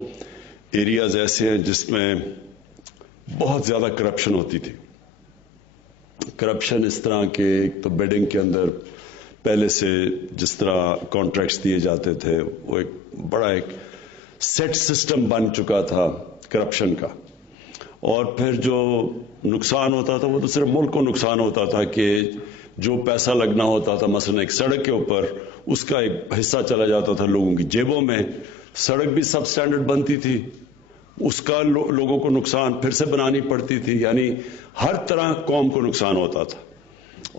Areas ایسے ہیں جس میں بہت زیادہ کرپشن ہوتی تھی. کرپشن اس طرح کے، ایک تو بیڈنگ کے اندر پہلے سے جس طرح کانٹریکٹس دیے جاتے تھے وہ ایک بڑا ایک سیٹ سسٹم بن چکا تھا کرپشن کا. اور پھر جو نقصان ہوتا تھا وہ تو صرف ملک کو نقصان ہوتا تھا کہ جو پیسہ لگنا ہوتا تھا مثلا ایک سڑک کے اوپر اس کا ایک حصہ چلا جاتا تھا لوگوں کی جیبوں میں. سڑک بھی سب سٹینڈرڈ بنتی تھی، اس کا لوگوں کو نقصان پھر سے بنانی پڑتی تھی، یعنی ہر طرح قوم کو نقصان ہوتا تھا.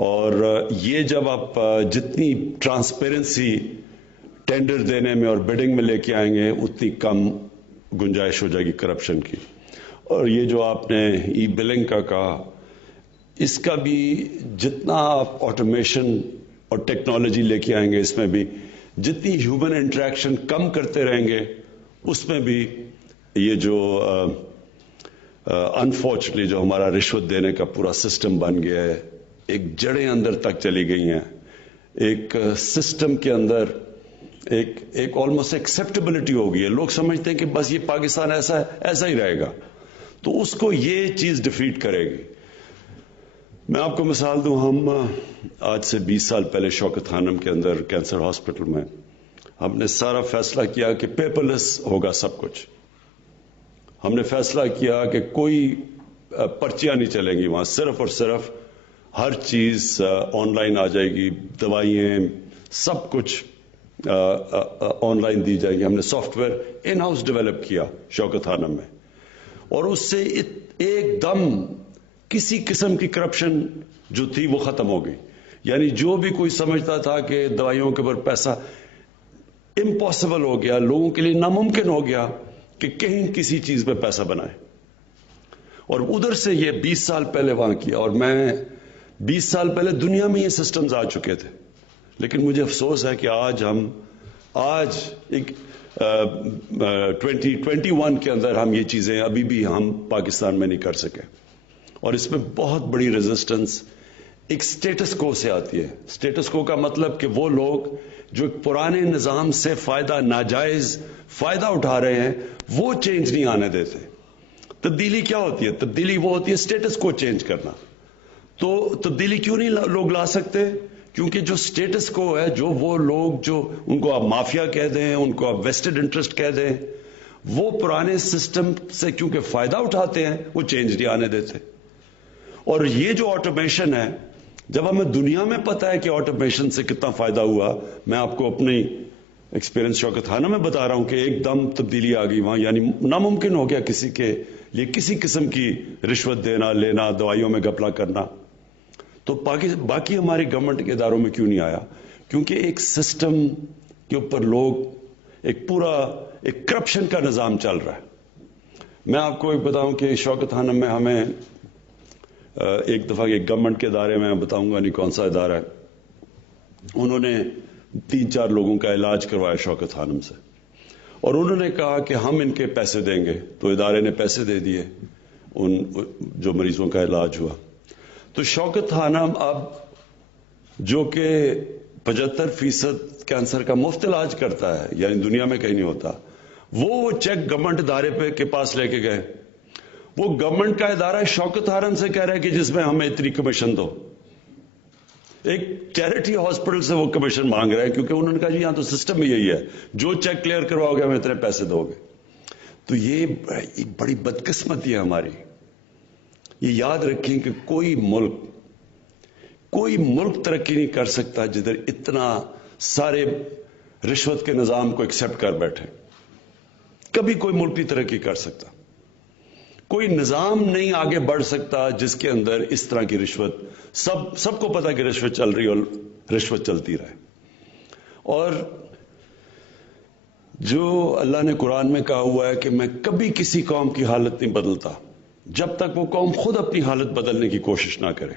اور یہ جب آپ جتنی ٹرانسپیرنسی ٹینڈر دینے میں اور بیڈنگ میں لے کے آئیں گے اتنی کم گنجائش ہو جائے گی کرپشن کی. اور یہ جو آپ نے ای بلنگ کا کہا، اس کا بھی جتنا آپ آٹومیشن اور ٹیکنالوجی لے کے آئیں گے اس میں بھی جتنی ہیومن انٹریکشن کم کرتے رہیں گے اس میں بھی یہ جو انفارچونیٹلی جو ہمارا رشوت دینے کا پورا سسٹم بن گیا ہے، ایک جڑیں اندر تک چلی گئی ہیں. ایک سسٹم کے اندر ایک آلموسٹ ایکسیپٹیبلٹی ہو گئی ہے. لوگ سمجھتے ہیں کہ بس یہ پاکستان ایسا ہی رہے گا، تو اس کو یہ چیز ڈیفیٹ کرے گی. میں آپ کو مثال دوں، ہم آج سے 20 سال پہلے شوکت خانم کے اندر کینسر ہاسپٹل میں ہم نے سارا فیصلہ کیا کہ پیپر لیس ہوگا سب کچھ. ہم نے فیصلہ کیا کہ کوئی پرچیاں نہیں چلیں گی وہاں، صرف اور صرف ہر چیز آن لائن آ جائے گی، دوائیں سب کچھ آن لائن دی جائے گی. ہم نے soft where in house develop کیا شوکت خانم میں، اور اس سے ایک دم کسی قسم کی کرپشن جو تھی وہ ختم ہو گئی. یعنی جو بھی کوئی سمجھتا تھا کہ دوائیوں کے اوپر پیسہ، امپاسبل ہو گیا، لوگوں کے لیے ناممکن ہو گیا کہ کہیں کسی چیز پہ پیسہ بنائے. اور ادھر سے یہ 20 سال پہلے وہاں کیا، اور میں 20 سال پہلے دنیا میں یہ سسٹمز آ چکے تھے. لیکن مجھے افسوس ہے کہ آج ایک 2021 کے اندر ہم یہ چیزیں ابھی بھی ہم پاکستان میں نہیں کر سکے. اور اس میں بہت بڑی ریزسٹنس ایک سٹیٹس کو سے آتی ہے. سٹیٹس کو کا مطلب کہ وہ لوگ جو پرانے نظام سے ناجائز فائدہ اٹھا رہے ہیں وہ چینج نہیں آنے دیتے. تبدیلی کیا ہوتی ہے؟ تبدیلی وہ ہوتی ہے سٹیٹس کو چینج کرنا. تو تبدیلی کیوں نہیں لوگ لا سکتے؟ کیونکہ جو سٹیٹس کو ہے، جو وہ لوگ جو ان کو آپ مافیا کہہ دیں، ان کو آپ ویسٹڈ انٹرسٹ کہہ دیں، وہ پرانے سسٹم سے کیونکہ فائدہ اٹھاتے ہیں وہ چینج نہیں آنے دیتے. اور یہ جو آٹومیشن ہے، جب ہمیں دنیا میں پتا ہے کہ آٹومیشن سے کتنا فائدہ ہوا، میں آپ کو اپنی ایکسپیرینس شوکت خانہ میں بتا رہا ہوں کہ ایک دم تبدیلی آ گئی وہاں. یعنی ناممکن ہو گیا کسی کے لیے کسی قسم کی رشوت دینا لینا، دوائیوں میں گھپلا کرنا. تو باقی ہماری گورنمنٹ کے اداروں میں کیوں نہیں آیا؟ کیونکہ ایک سسٹم کے اوپر لوگ ایک کرپشن کا نظام چل رہا ہے. میں آپ کو ایک بتاؤں کہ شوکت خانہ میں ہمیں ایک دفعہ ایک گورنمنٹ کے ادارے میں بتاؤں گا نہیں کون سا ادارہ ہے، انہوں نے 3-4 لوگوں کا علاج کروایا شوکت خانم سے، اور انہوں نے کہا کہ ہم ان کے پیسے دیں گے. تو ادارے نے پیسے دے دیے، ان جو مریضوں کا علاج ہوا. تو شوکت خانم اب جو کہ 75% کینسر کا مفت علاج کرتا ہے، یعنی دنیا میں کہیں نہیں ہوتا، وہ چیک گورنمنٹ ادارے کے پاس لے کے گئے. وہ گورنمنٹ کا ادارہ شوکت خانم سے کہہ رہا ہے کہ جس میں ہمیں اتنی کمیشن دو. ایک چیریٹی ہاسپٹل سے وہ کمیشن مانگ رہے ہیں کیونکہ انہوں نے کہا جی یہاں تو سسٹم ہی یہی ہے، جو چیک کلیئر کرواؤ گے ہمیں اتنے پیسے دو گے. تو یہ ایک بڑی بدقسمتی ہے ہماری. یہ یاد رکھیں کہ کوئی ملک ترقی نہیں کر سکتا جدھر اتنا سارے رشوت کے نظام کو ایکسپٹ کر بیٹھے. کبھی کوئی ملک نہیں ترقی کر سکتا. کوئی نظام نہیں آگے بڑھ سکتا جس کے اندر اس طرح کی رشوت، سب کو پتا کہ رشوت چل رہی اور رشوت چلتی رہے. اور جو اللہ نے قرآن میں کہا ہوا ہے کہ میں کبھی کسی قوم کی حالت نہیں بدلتا جب تک وہ قوم خود اپنی حالت بدلنے کی کوشش نہ کرے.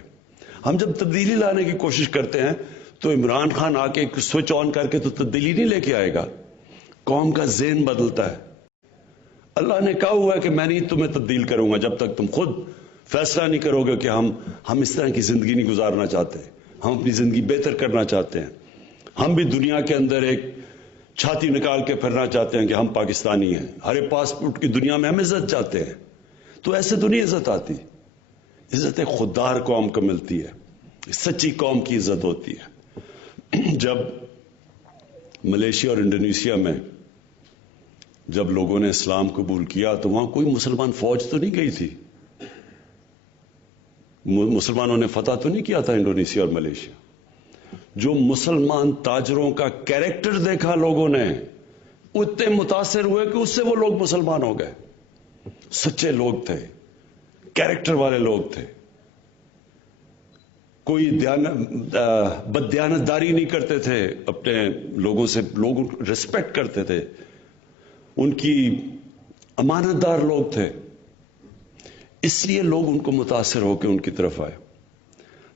ہم جب تبدیلی لانے کی کوشش کرتے ہیں تو عمران خان آ کے سوئچ آن کر کے تو تبدیلی نہیں لے کے آئے گا. قوم کا ذہن بدلتا ہے. اللہ نے کہا ہوا ہے کہ میں نہیں تمہیں تبدیل کروں گا جب تک تم خود فیصلہ نہیں کرو گے کہ ہم اس طرح کی زندگی نہیں گزارنا چاہتے، ہم اپنی زندگی بہتر کرنا چاہتے ہیں. ہم بھی دنیا کے اندر ایک چھاتی نکال کے پھرنا چاہتے ہیں کہ ہم پاکستانی ہیں، ہر پاسپورٹ کی دنیا میں ہم عزت چاہتے ہیں. تو ایسے تو نہیں عزت آتی. عزت ایک خوددار قوم کو ملتی ہے، سچی قوم کی عزت ہوتی ہے. جب ملیشیا اور انڈونیشیا میں جب لوگوں نے اسلام قبول کیا تو وہاں کوئی مسلمان فوج تو نہیں گئی تھی، مسلمانوں نے فتح تو نہیں کیا تھا انڈونیشیا اور ملیشیا. جو مسلمان تاجروں کا کیریکٹر دیکھا لوگوں نے اتنے متاثر ہوئے کہ اس سے وہ لوگ مسلمان ہو گئے. سچے لوگ تھے، کیریکٹر والے لوگ تھے، کوئی بددیانتداری نہیں کرتے تھے اپنے لوگوں سے، لوگ ریسپیکٹ کرتے تھے، ان کی امانت دار لوگ تھے. اس لیے لوگ ان کو متاثر ہو کے ان کی طرف آئے.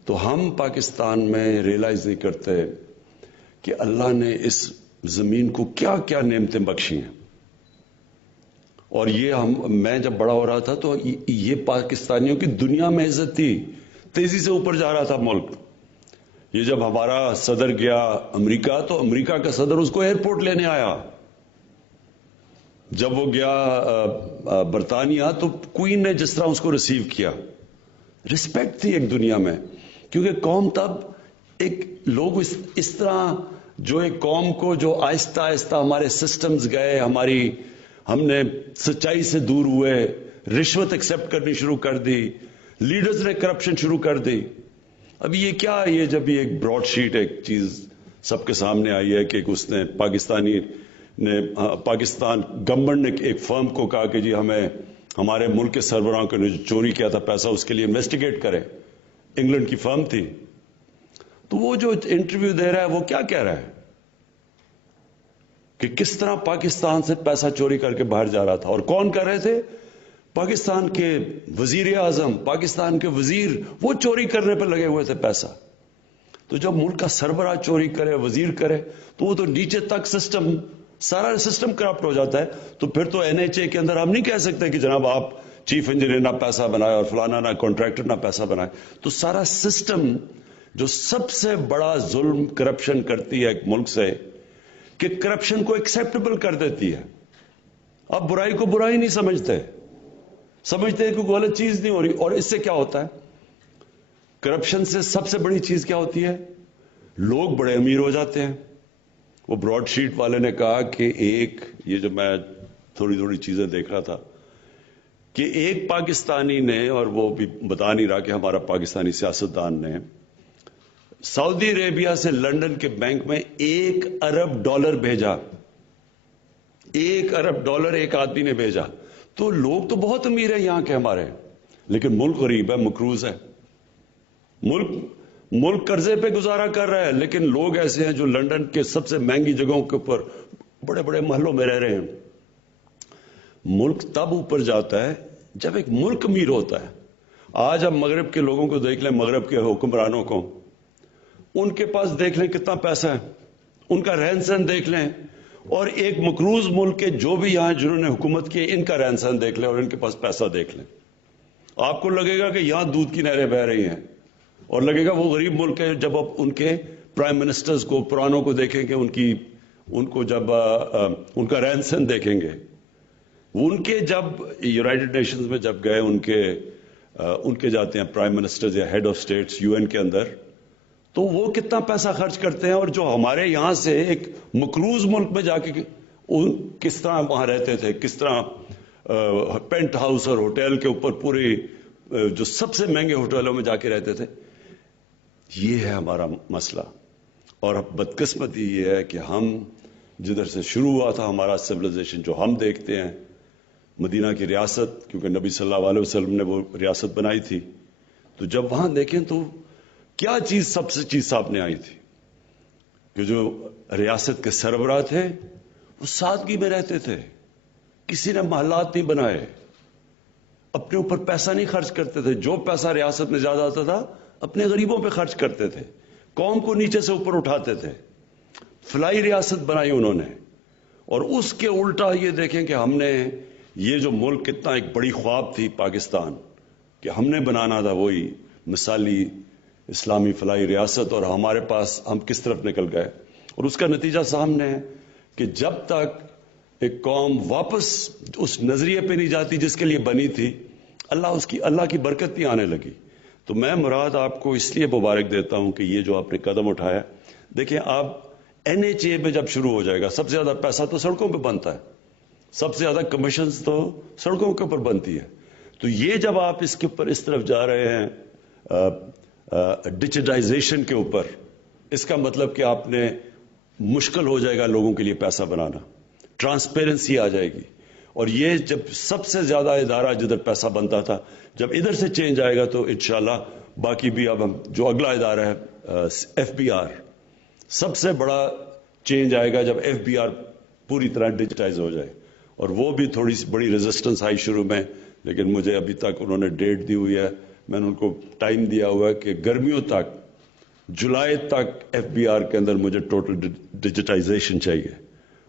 تو ہم پاکستان میں ریئلائز نہیں کرتے کہ اللہ نے اس زمین کو کیا کیا نعمتیں بخشی ہیں. اور یہ میں جب بڑا ہو رہا تھا تو یہ پاکستانیوں کی دنیا میں عزت تھی، تیزی سے اوپر جا رہا تھا ملک. یہ جب ہمارا صدر گیا امریکہ تو امریکہ کا صدر اس کو ایئرپورٹ لینے آیا. جب وہ گیا برطانیہ تو کوئین نے جس طرح اس کو ریسیو کیا، رسپیکٹ تھی ایک دنیا میں. کیونکہ قوم تب ایک لوگ اس طرح جو ایک قوم کو جو آہستہ آہستہ ہمارے سسٹمز گئے، ہم نے سچائی سے دور ہوئے، رشوت ایکسپٹ کرنی شروع کر دی، لیڈرز نے کرپشن شروع کر دی. ابھی یہ کیا ہے، یہ جب یہ ایک براڈ شیٹ ایک چیز سب کے سامنے آئی ہے کہ اس نے پاکستان گورنمنٹ نے ایک فرم کو کہا کہ جی ہمیں ہمارے ملک کے سربراہوں کو نے جو چوری کیا تھا پیسہ اس کے لیے انویسٹیگیٹ کرے. انگلینڈ کی فرم تھی. تو وہ جو انٹرویو دے رہا ہے وہ کیا کہہ رہا ہے کہ کس طرح پاکستان سے پیسہ چوری کر کے باہر جا رہا تھا. اور کون کر رہے تھے؟ پاکستان کے وزیر اعظم، پاکستان کے وزیر، وہ چوری کرنے پہ لگے ہوئے تھے پیسہ. تو جب ملک کا سربراہ چوری کرے، وزیر کرے، تو وہ تو نیچے تک سارا سسٹم کرپٹ ہو جاتا ہے. تو پھر تو NHA کے اندر ہم نہیں کہہ سکتے کہ جناب آپ چیف انجینئر نہ پیسہ بنائے اور فلانا نہ کانٹریکٹر نہ پیسہ بنائے. تو سارا سسٹم جو سب سے بڑا ظلم کرپشن کرتی ہے ایک ملک سے کہ کرپشن کو ایکسیپٹیبل کر دیتی ہے. اب برائی کو برائی نہیں سمجھتے کہ کوئی غلط چیز نہیں ہو رہی. اور اس سے کیا ہوتا ہے؟ کرپشن سے سب سے بڑی چیز کیا ہوتی ہے؟ لوگ بڑے امیر ہو جاتے ہیں. وہ براڈ شیٹ والے نے کہا کہ یہ جو میں تھوڑی چیزیں دیکھ رہا تھا کہ ایک پاکستانی نے، اور وہ بھی بتا نہیں رہا کہ ہمارا پاکستانی سیاستدان نے، سعودی عربیہ سے لندن کے بینک میں $1 ارب بھیجا. $1 ارب ایک آدمی نے بھیجا. تو لوگ تو بہت امیر ہیں یہاں کے ہمارے، لیکن ملک غریب ہے، مقروض ہے. ملک قرضے پہ گزارا کر رہا ہے، لیکن لوگ ایسے ہیں جو لندن کے سب سے مہنگی جگہوں کے اوپر بڑے بڑے محلوں میں رہ رہے ہیں. ملک تب اوپر جاتا ہے جب ایک ملک امیر ہوتا ہے. آج ہم مغرب کے لوگوں کو دیکھ لیں، مغرب کے حکمرانوں کو، ان کے پاس دیکھ لیں کتنا پیسہ ہے، ان کا رہن سہن دیکھ لیں، اور ایک مقروض ملک کے جو بھی یہاں جنہوں نے حکومت کی ان کا رہن سہن دیکھ لیں اور ان کے پاس پیسہ دیکھ لیں. آپ کو لگے گا کہ یہاں دودھ کی نہریں بہہ رہی ہیں، اور لگے گا وہ غریب ملک ہے. جب آپ ان کے پرائم منسٹرز کو پرانوں کو دیکھیں گے، ان کو جب ان کا رہن سہن دیکھیں گے، ان کے جب یونائٹڈ نیشنز میں جب گئے ان کے جاتے ہیں پرائم منسٹرز یا ہیڈ آف سٹیٹس UN کے اندر، تو وہ کتنا پیسہ خرچ کرتے ہیں. اور جو ہمارے یہاں سے ایک مقروض ملک میں جا کے کس طرح وہاں رہتے تھے، کس طرح پینٹ ہاؤس اور ہوٹل کے اوپر پورے جو سب سے مہنگے ہوٹلوں میں جا کے رہتے تھے. یہ ہے ہمارا مسئلہ. اور بدقسمتی یہ ہے کہ ہم جدھر سے شروع ہوا تھا ہمارا سویلائزیشن، جو ہم دیکھتے ہیں مدینہ کی ریاست، کیونکہ نبی صلی اللہ علیہ وسلم نے وہ ریاست بنائی تھی، تو جب وہاں دیکھیں تو کیا سب سے چیز سامنے آئی تھی کہ جو ریاست کے سربراہ تھے وہ سادگی میں رہتے تھے. کسی نے محلات نہیں بنائے، اپنے اوپر پیسہ نہیں خرچ کرتے تھے. جو پیسہ ریاست میں زیادہ آتا تھا اپنے غریبوں پہ خرچ کرتے تھے، قوم کو نیچے سے اوپر اٹھاتے تھے. فلائی ریاست بنائی انہوں نے. اور اس کے الٹا یہ دیکھیں کہ ہم نے یہ جو ملک کتنا ایک بڑی خواب تھی پاکستان کہ ہم نے بنانا تھا وہی مثالی اسلامی فلاحی ریاست، اور ہمارے پاس ہم کس طرف نکل گئے. اور اس کا نتیجہ سامنے ہے کہ جب تک ایک قوم واپس اس نظریے پہ نہیں جاتی جس کے لیے بنی تھی، اللہ کی برکت نہیں آنے لگی. تو میں مراد آپ کو اس لیے مبارک دیتا ہوں کہ یہ جو آپ نے قدم اٹھایا. دیکھیں آپ NHA پہ جب شروع ہو جائے گا، سب سے زیادہ پیسہ تو سڑکوں پہ بنتا ہے، سب سے زیادہ کمیشنز تو سڑکوں کے اوپر بنتی ہے. تو یہ جب آپ اس کے اوپر اس طرف جا رہے ہیں ڈیجیٹائزیشن کے اوپر، اس کا مطلب کہ آپ نے مشکل ہو جائے گا لوگوں کے لیے پیسہ بنانا، ٹرانسپیرنسی آ جائے گی. اور یہ جب سب سے زیادہ ادارہ جدھر پیسہ بنتا تھا، جب ادھر سے چینج آئے گا تو انشاءاللہ باقی بھی. اب ہم جو اگلا ادارہ ہے FBR، سب سے بڑا چینج آئے گا جب FBR پوری طرح ڈیجیٹائز ہو جائے. اور وہ بھی تھوڑی سی بڑی ریزسٹنس آئی شروع میں، لیکن مجھے ابھی تک انہوں نے ڈیٹ دی ہوئی ہے، میں نے ان کو ٹائم دیا ہوا ہے کہ گرمیوں تک، جولائی تک FBR کے اندر مجھے ٹوٹل ڈیجیٹائزیشن چاہیے.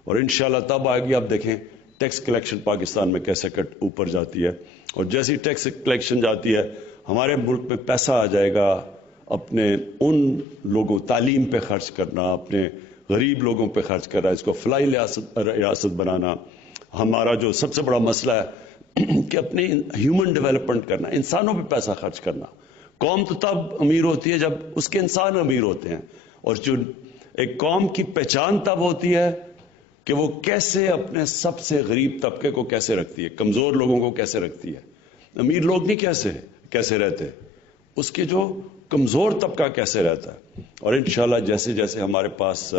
اور انشاءاللہ تب آئے گی. آپ دیکھیں ٹیکس کلیکشن پاکستان میں کیسے اوپر جاتی ہے، اور جیسی ٹیکس کلیکشن جاتی ہے ہمارے ملک میں پیسہ آ جائے گا اپنے ان لوگوں، تعلیم پہ خرچ کرنا، اپنے غریب لوگوں پہ خرچ کرنا، اس کو فلاحی ریاست بنانا. ہمارا جو سب سے بڑا مسئلہ ہے کہ اپنے ہیومن ڈیولپمنٹ کرنا، انسانوں پہ پیسہ خرچ کرنا. قوم تو تب امیر ہوتی ہے جب اس کے انسان امیر ہوتے ہیں، اور جو ایک قوم کی پہچان تب ہوتی ہے کہ وہ کیسے اپنے سب سے غریب طبقے کو کیسے رکھتی ہے، کمزور لوگوں کو کیسے رکھتی ہے. امیر لوگ نہیں کیسے رہتے، اس کے جو کمزور طبقہ کیسے رہتا ہے. اور انشاءاللہ جیسے جیسے ہمارے پاس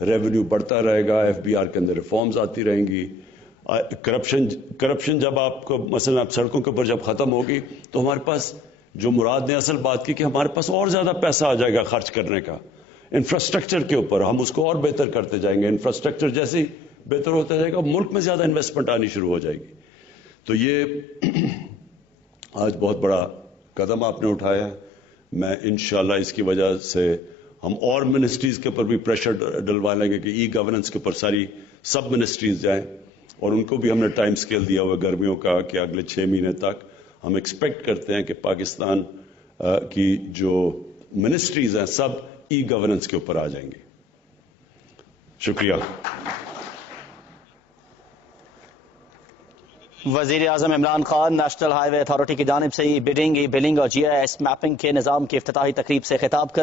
ریونیو بڑھتا رہے گا، FBR کے اندر ریفارمز آتی رہیں گی. کرپشن جب آپ کو مثلا آپ سڑکوں کے اوپر جب ختم ہوگی تو ہمارے پاس جو مراد نے اصل بات کی کہ ہمارے پاس اور زیادہ پیسہ آ جائے گا خرچ کرنے کا. انفراسٹرکچر کے اوپر ہم اس کو اور بہتر کرتے جائیں گے. انفراسٹرکچر جیسے ہی بہتر ہوتا جائے گا، ملک میں زیادہ انویسٹمنٹ آنی شروع ہو جائے گی. تو یہ آج بہت بڑا قدم آپ نے اٹھایا ہے. میں انشاءاللہ اس کی وجہ سے ہم اور منسٹریز کے اوپر بھی پریشر ڈلوا لیں گے کہ ای گورننس کے اوپر سب منسٹریز جائیں. اور ان کو بھی ہم نے ٹائم سکیل دیا ہوا گرمیوں کا کہ اگلے 6 مہینے تک ہم ایکسپیکٹ کرتے ہیں کہ پاکستان کی جو منسٹریز ہیں سب ای گورننس کے اوپر آ جائیں گے. شکریہ. وزیر اعظم عمران خان نیشنل ہائی وے اتھارٹی کی جانب سے ای بلنگ اور GIS میپنگ کے نظام کی افتتاحی تقریب سے خطاب کر